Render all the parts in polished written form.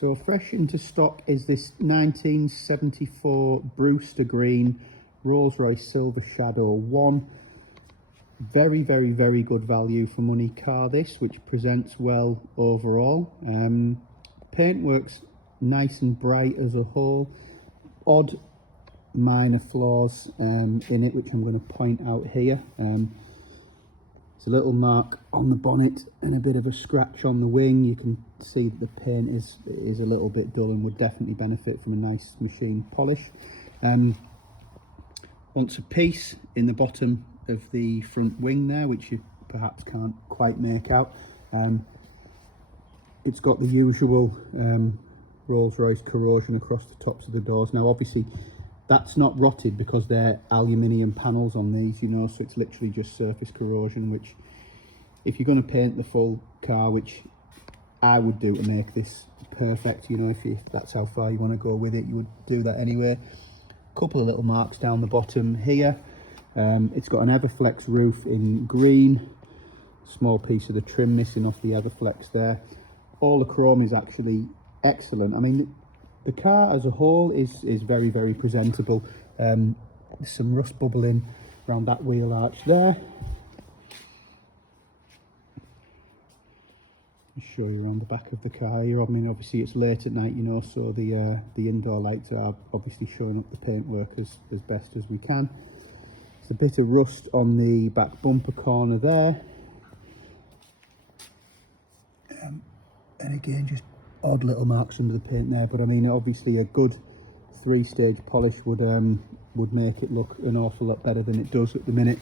So fresh into stock is this 1974 Brewster Green Rolls-Royce Silver Shadow 1. Very good value for money car this, which presents well overall. Paintwork's nice and bright as a whole. Odd minor flaws in it, which I'm going to point out here. There's a little mark on the bonnet and a bit of a scratch on the wing. You can see that the paint is a little bit dull and would definitely benefit from a nice machine polish. Wants a piece in the bottom of the front wing there, which you perhaps can't quite make out. It's got the usual Rolls-Royce corrosion across the tops of the doors. Now obviously that's not rotted because they're aluminium panels on these, you know, so it's literally just surface corrosion, which if you're going to paint the full car, which I would do to make this perfect, you know, if that's how far you want to go with it, you would do that anyway. A couple of little marks down the bottom here. It's got an Everflex roof in green, small piece of the trim missing off the Everflex there. All the chrome is actually excellent. I mean, the car as a whole is very presentable. There's some rust bubbling around that wheel arch there. I'll show you around the back of the car here. I mean, obviously it's late at night, you know, so the indoor lights are obviously showing up the paintwork as best as we can. There's a bit of rust on the back bumper corner there. And again, just odd little marks under the paint there, but I mean, obviously a good 3-stage polish would make it look an awful lot better than it does at the minute.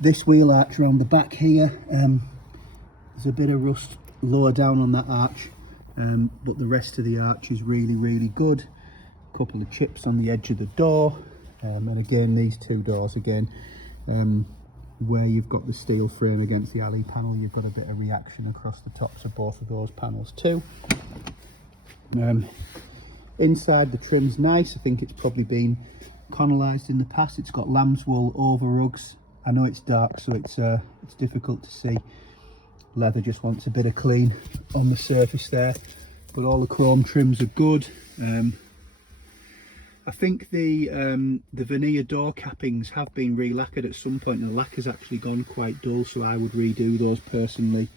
This wheel arch around the back here, there's a bit of rust lower down on that arch, but the rest of the arch is really good. A couple of chips on the edge of the door, and again these two doors again, where you've got the steel frame against the alley panel, you've got a bit of reaction across the tops of both of those panels too. Inside, the trim's nice. I think it's probably been colonised in the past. It's got lamb's wool over rugs. I know it's dark, so it's difficult to see. Leather just wants a bit of clean on the surface there, but all the chrome trims are good. I think the veneer door cappings have been re-lacquered at some point, and the lacquer's actually gone quite dull, so I would redo those personally.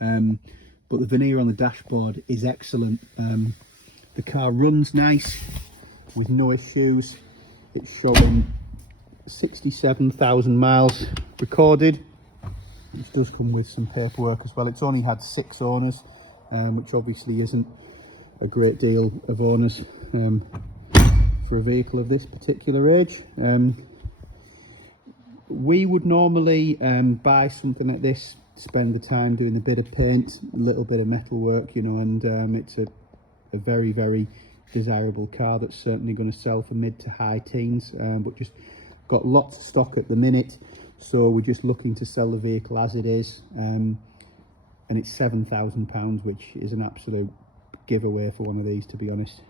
But the veneer on the dashboard is excellent. The car runs nice with no issues. It's showing 67,000 miles recorded. It does come with some paperwork as well. It's only had 6 owners, which obviously isn't a great deal of owners for a vehicle of this particular age. We would normally buy something like this, spend the time doing a bit of paint, a little bit of metal work, you know, and it's a very desirable car that's certainly going to sell for mid to high teens, but just got lots of stock at the minute, so we're just looking to sell the vehicle as it is, and it's £7,000, which is an absolute giveaway for one of these, to be honest.